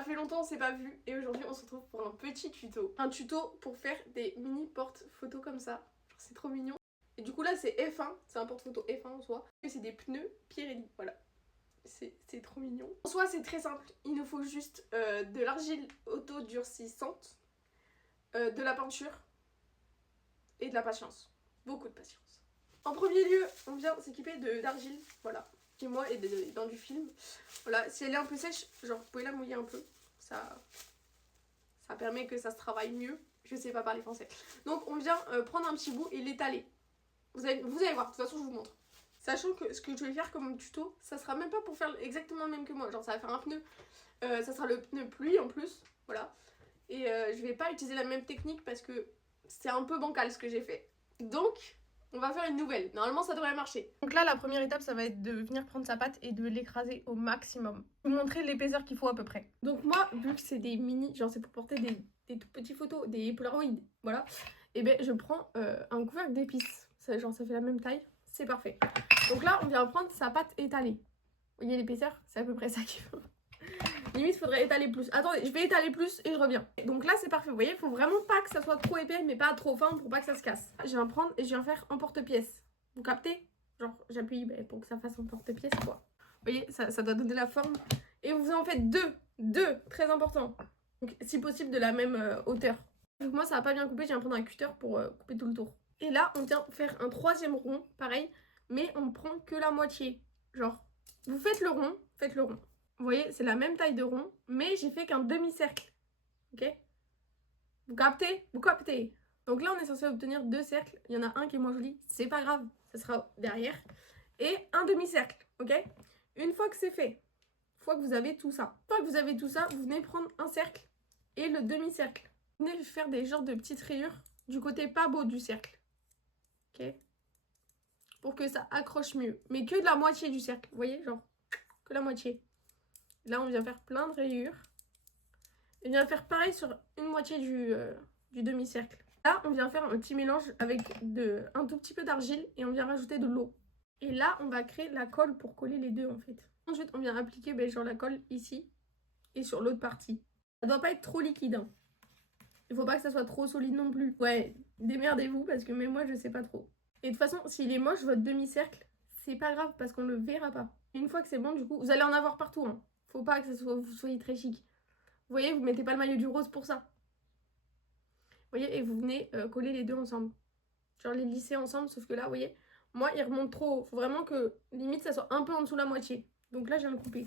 Ça fait longtemps on s'est pas vu et aujourd'hui on se retrouve pour un petit tuto. Un tuto pour faire des mini porte-photos comme ça. C'est trop mignon. Et du coup là c'est F1, c'est un porte-photo F1 en soi. Et c'est des pneus Pirelli, voilà. C'est trop mignon. En soi c'est très simple, il nous faut juste de l'argile auto-durcissante, de la peinture et de la patience. Beaucoup de patience. En premier lieu, on vient s'équiper d'argile, voilà. Qui moi est dans du film. Voilà, si elle est un peu sèche, genre vous pouvez la mouiller un peu. Ça permet que ça se travaille mieux. Je sais pas parler français. Donc on vient prendre un petit bout et l'étaler. Vous allez voir, de toute façon je vous montre. Sachant que ce que je vais faire comme tuto, ça sera même pas pour faire exactement le même que moi. Genre ça va faire un pneu, ça sera le pneu pluie en plus, voilà. Et je vais pas utiliser la même technique parce que c'est un peu bancal ce que j'ai fait. Donc on va faire une nouvelle. Normalement ça devrait marcher. Donc là la première étape ça va être de venir prendre sa pâte et de l'écraser au maximum. Vous montrer l'épaisseur qu'il faut à peu près. Donc moi vu que c'est des mini, genre c'est pour porter des tout petits photos, des Polaroid, voilà. Et ben je prends un couvercle d'épices. Genre ça fait la même taille, c'est parfait. Donc là on vient prendre sa pâte étalée. Vous voyez l'épaisseur? C'est à peu près ça qu'il faut. Limite, il faudrait étaler plus. Attendez, je vais étaler plus et je reviens. Donc là, c'est parfait. Vous voyez, il faut vraiment pas que ça soit trop épais, mais pas trop fin pour pas que ça se casse. Je viens prendre et je viens faire en porte-pièce. Vous captez? Genre, j'appuie pour que ça fasse en porte-pièce, quoi. Vous voyez, ça doit donner la forme. Et vous en faites deux, très important. Donc, si possible, de la même hauteur. Donc moi, ça va pas bien couper. Je viens prendre un cutter pour couper tout le tour. Et là, on vient faire un troisième rond, pareil, mais on prend que la moitié. Genre, vous faites le rond, faites le rond. Vous voyez, c'est la même taille de rond, mais j'ai fait qu'un demi-cercle. Ok? Vous captez? Vous captez? Donc là, on est censé obtenir deux cercles. Il y en a un qui est moins joli. C'est pas grave, ça sera derrière. Et un demi-cercle. Ok? Une fois que c'est fait, une fois que vous avez tout ça, vous venez prendre un cercle et le demi-cercle. Vous venez faire des genres de petites rayures du côté pas beau du cercle. Ok? Pour que ça accroche mieux. Mais que de la moitié du cercle. Vous voyez? Genre, que la moitié. Là, on vient faire plein de rayures. Et on vient faire pareil sur une moitié du demi-cercle. Là, on vient faire un petit mélange avec un tout petit peu d'argile et on vient rajouter de l'eau. Et là, on va créer la colle pour coller les deux en fait. Ensuite, on vient appliquer genre la colle ici et sur l'autre partie. Ça doit pas être trop liquide. Hein. Il faut pas que ça soit trop solide non plus. Ouais, démerdez-vous parce que même moi, je sais pas trop. Et de toute façon, s'il est moche, votre demi-cercle, c'est pas grave parce qu'on le verra pas. Une fois que c'est bon, du coup, vous allez en avoir partout. Hein. Faut pas que vous soyez très chic. Vous voyez, vous mettez pas le maillot du rose pour ça. Vous voyez, et vous venez coller les deux ensemble. Genre les lisser ensemble, sauf que là, vous voyez, moi, il remonte trop haut. Faut vraiment que, limite, ça soit un peu en dessous de la moitié. Donc là, je viens le couper.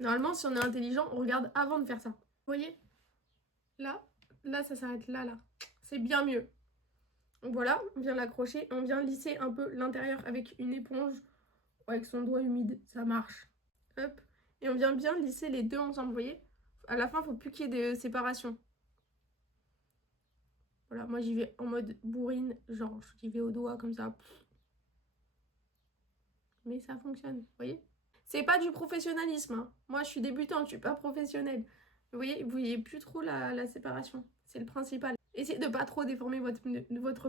Normalement, si on est intelligent, on regarde avant de faire ça. Vous voyez? Là, ça s'arrête là. C'est bien mieux. Donc voilà, on vient l'accrocher. On vient lisser un peu l'intérieur avec une éponge ou avec son doigt humide. Ça marche. Hop. Et on vient bien lisser les deux ensemble, vous voyez? À la fin, il ne faut plus qu'il y ait de séparation. Voilà, moi j'y vais en mode bourrine, genre j'y vais au doigt comme ça. Mais ça fonctionne, vous voyez? C'est pas du professionnalisme, hein. Moi je suis débutante, je suis pas professionnelle. Vous voyez plus trop la séparation, c'est le principal. Essayez de pas trop déformer votre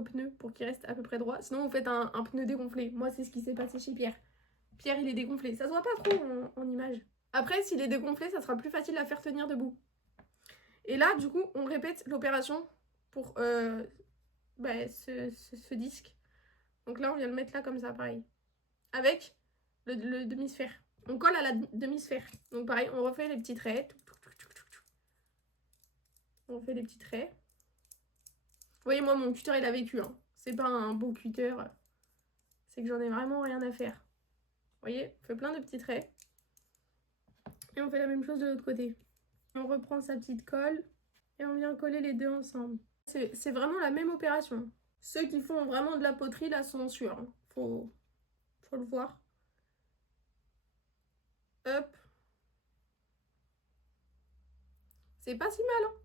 pneu pour qu'il reste à peu près droit. Sinon vous faites un pneu dégonflé. Moi c'est ce qui s'est passé chez Pierre. Pierre il est dégonflé, ça se voit pas trop en image. Après s'il est dégonflé, ça sera plus facile à faire tenir debout. Et là du coup on répète l'opération pour ce disque. Donc là, on vient le mettre là comme ça, pareil. Avec le demi-sphère. On colle à la demi-sphère. Donc pareil, on refait les petits traits. On refait les petits traits. Vous voyez, moi, mon cutter, il a vécu. Hein. C'est pas un beau cutter. C'est que j'en ai vraiment rien à faire. Vous voyez, on fait plein de petits traits. Et on fait la même chose de l'autre côté. On reprend sa petite colle. Et on vient coller les deux ensemble. C'est vraiment la même opération. Ceux qui font vraiment de la poterie, là, sont sûrs. Hein. Faut le voir. Hop. C'est pas si mal, hein.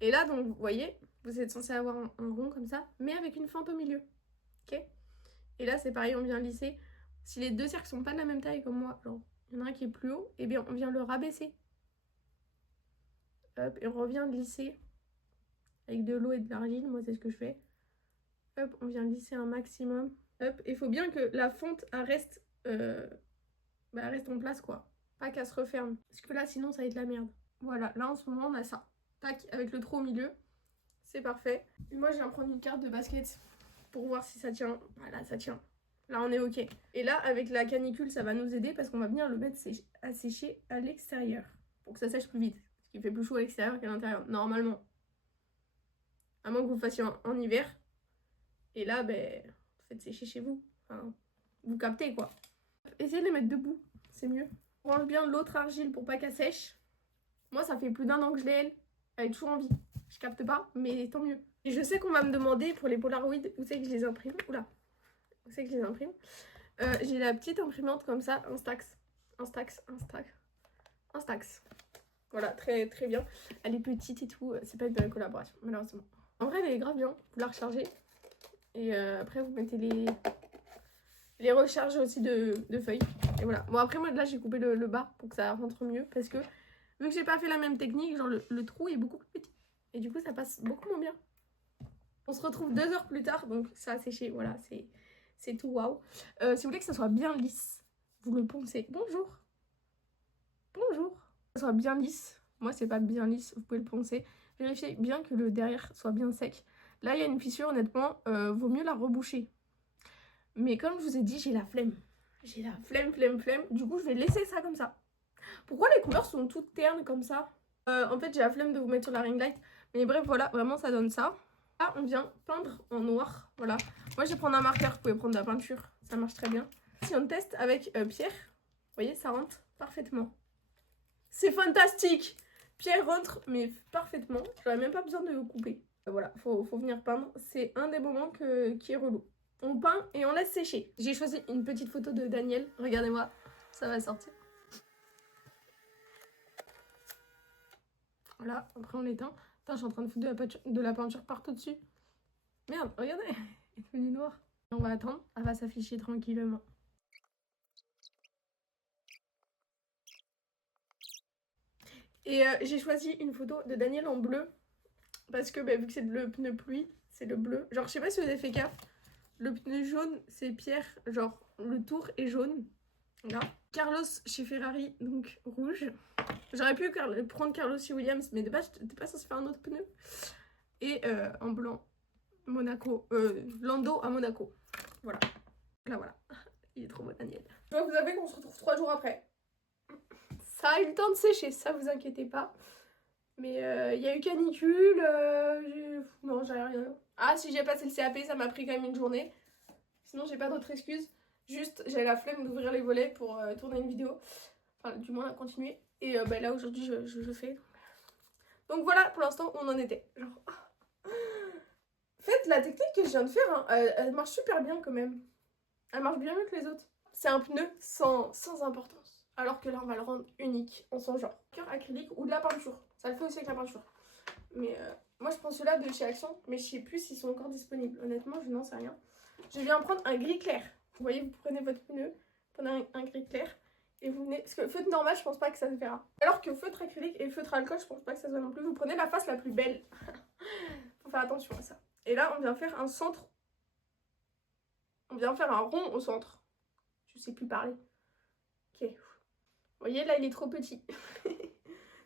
Et là, donc, vous voyez, vous êtes censé avoir un rond comme ça, mais avec une fente au milieu. Ok? Et là, c'est pareil, on vient lisser. Si les deux cercles sont pas de la même taille comme moi, genre, il y en a un qui est plus haut, et bien, on vient le rabaisser. Hop, et on revient lisser avec de l'eau et de l'argile. Moi, c'est ce que je fais. Hop, on vient lisser un maximum. Hop, il faut bien que la fonte elle reste en place, quoi. Pas qu'elle se referme. Parce que là, sinon, ça va être la merde. Voilà, là en ce moment on a ça. Tac, avec le trou au milieu. C'est parfait. Et moi je viens prendre une carte de basket pour voir si ça tient. Voilà, ça tient. Là on est ok. Et là avec la canicule ça va nous aider parce qu'on va venir le mettre à sécher à l'extérieur. Pour que ça sèche plus vite. Parce qu'il fait plus chaud à l'extérieur qu'à l'intérieur. Normalement. À moins que vous le fassiez en hiver. Et là, ben, faites sécher chez vous. Enfin, vous captez quoi. Essayez de les mettre debout. C'est mieux. Range bien l'autre argile pour pas qu'elle sèche. Moi ça fait plus d'1 an que je l'ai elle. Elle est toujours en vie. Je capte pas, mais tant mieux. Et je sais qu'on va me demander pour les Polaroid où c'est que je les imprime. Oula. Où c'est que je les imprime. J'ai la petite imprimante comme ça, Instax. Instax. Voilà, très très bien. Elle est petite et tout. C'est pas une belle collaboration, malheureusement. En vrai, elle est grave bien. Vous la rechargez. Et après, vous mettez les recharges aussi de feuilles. Et voilà. Bon, après, moi, là, j'ai coupé le bas pour que ça rentre mieux. Parce que, vu que j'ai pas fait la même technique, genre le trou est beaucoup plus petit. Et du coup, ça passe beaucoup moins bien. On se retrouve 2 heures plus tard. Donc, ça a séché. Voilà, c'est tout waouh. Si vous voulez que ça soit bien lisse, vous le poncez. Bonjour. Bonjour. Que ça soit bien lisse. Moi, c'est pas bien lisse. Vous pouvez le poncer. Vérifiez bien que le derrière soit bien sec. Là, il y a une fissure, honnêtement. Vaut mieux la reboucher. Mais comme je vous ai dit, j'ai la flemme. J'ai la flemme. Du coup, je vais laisser ça comme ça. Pourquoi les couleurs sont toutes ternes comme ça? En fait, j'ai la flemme de vous mettre sur la ring light. Mais bref, voilà, vraiment, ça donne ça. Là, on vient peindre en noir. Voilà. Moi, je vais prendre un marqueur. Vous pouvez prendre de la peinture. Ça marche très bien. Si on teste avec Pierre, vous voyez, ça rentre parfaitement. C'est fantastique! Pierre rentre, mais parfaitement. J'aurais même pas besoin de couper. Voilà, faut venir peindre. C'est un des moments qui est relou. On peint et on laisse sécher. J'ai choisi une petite photo de Daniel. Regardez-moi, ça va sortir. Voilà, après on l'éteint. Putain, je suis en train de foutre de la peinture partout dessus. Merde, regardez, elle est devenue noire. On va attendre, elle va s'afficher tranquillement. Et j'ai choisi une photo de Daniel en bleu. Parce que vu que c'est le pneu pluie, c'est le bleu. Genre, je sais pas si vous avez fait gaffe. Le pneu jaune, c'est Pierre. Genre, le tour est jaune. Là. Carlos chez Ferrari, donc rouge. J'aurais pu prendre Carlos chez Williams, mais de base, t'es pas censé faire un autre pneu. Et en blanc, Monaco. Lando à Monaco. Voilà. Là, voilà. Il est trop beau, Daniel. Je dois vous avouer qu'on se retrouve 3 jours après. Ça a eu le temps de sécher, ça vous inquiétez pas. Mais il y a eu canicule. Non, j'ai rien. Ah, si j'ai passé le CAP, ça m'a pris quand même une journée. Sinon, j'ai pas d'autres excuses. Juste, j'avais la flemme d'ouvrir les volets pour tourner une vidéo. Enfin, du moins, à continuer. Et là, aujourd'hui, je fais. Donc voilà, pour l'instant, on en était. Genre. En fait, la technique que je viens de faire, hein, elle marche super bien quand même. Elle marche bien mieux que les autres. C'est un pneu sans importance. Alors que là, on va le rendre unique en son genre. Cœur acrylique ou de la peinture. Ça le fait aussi avec la peinture. Mais moi, je prends ceux-là de chez Action. Mais je sais plus s'ils sont encore disponibles. Honnêtement, je n'en sais rien. Je viens prendre un gris clair. Vous voyez, vous prenez votre pneu, prenez un gris clair. Et vous venez. Parce que feutre normal, je pense pas que ça se verra. Alors que feutre acrylique et feutre alcool, je pense pas que ça se voit non plus. Vous prenez la face la plus belle. Faut faire attention à ça. Et là, on vient faire un centre. On vient faire un rond au centre. Je sais plus parler. Ok. Vous voyez, là, il est trop petit.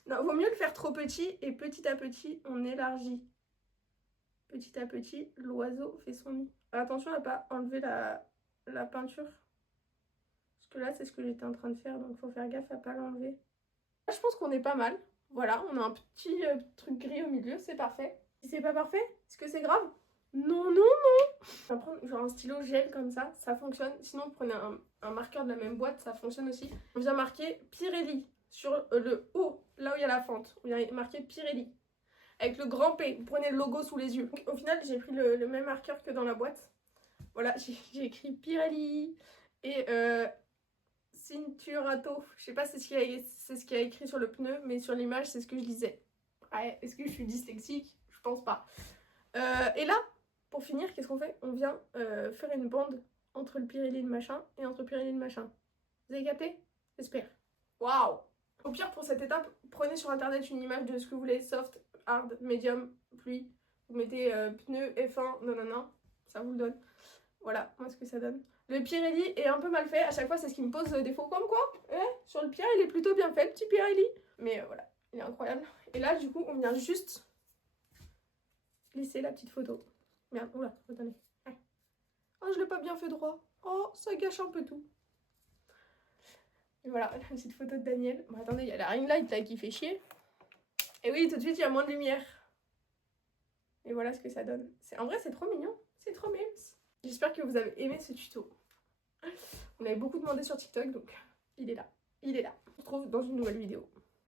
Non, vaut mieux le faire trop petit et petit à petit, on élargit. Petit à petit, l'oiseau fait son nid. Attention à ne pas enlever la peinture. Parce que là, c'est ce que j'étais en train de faire, donc il faut faire gaffe à ne pas l'enlever. Là, je pense qu'on est pas mal. Voilà, on a un petit truc gris au milieu, c'est parfait. Si c'est pas parfait, est-ce que c'est grave? Non. On va prendre genre un stylo gel comme ça fonctionne. Sinon, vous prenez un marqueur de la même boîte, ça fonctionne aussi. On vient marquer Pirelli sur le haut, là où il y a la fente. On vient marquer Pirelli. Avec le grand P, vous prenez le logo sous les yeux. Donc, au final, j'ai pris le même marqueur que dans la boîte. Voilà, j'ai écrit Pirelli et Cinturato. Je sais pas c'est ce qu'il y a écrit sur le pneu, mais sur l'image, c'est ce que je lisais. Ouais, est-ce que je suis dyslexique? Je pense pas. Et là, pour finir, qu'est-ce qu'on fait? On vient faire une bande entre le Pirelli et le machin et entre le Pirelli et le machin. Vous avez capté? J'espère. Waouh! Au pire, pour cette étape, prenez sur internet une image de ce que vous voulez, soft, hard, medium, pluie. Vous mettez pneu, F1, non, ça vous le donne. Voilà, moi ce que ça donne. Le Pirelli est un peu mal fait, à chaque fois c'est ce qui me pose défaut. Comme quoi, sur le Pierre il est plutôt bien fait, le petit Pirelli. Mais voilà, il est incroyable. Et là, du coup, on vient juste glisser la petite photo. Merde, oula, attendez. Oh, je l'ai pas bien fait droit. Oh, ça gâche un peu tout. Et voilà, la petite photo de Daniel. Bon, attendez, il y a la ring light là qui fait chier. Et oui, tout de suite, il y a moins de lumière. Et voilà ce que ça donne. En vrai, c'est trop mignon. C'est trop mimes. J'espère que vous avez aimé ce tuto. On avait beaucoup demandé sur TikTok, donc il est là. Il est là. On se retrouve dans une nouvelle vidéo.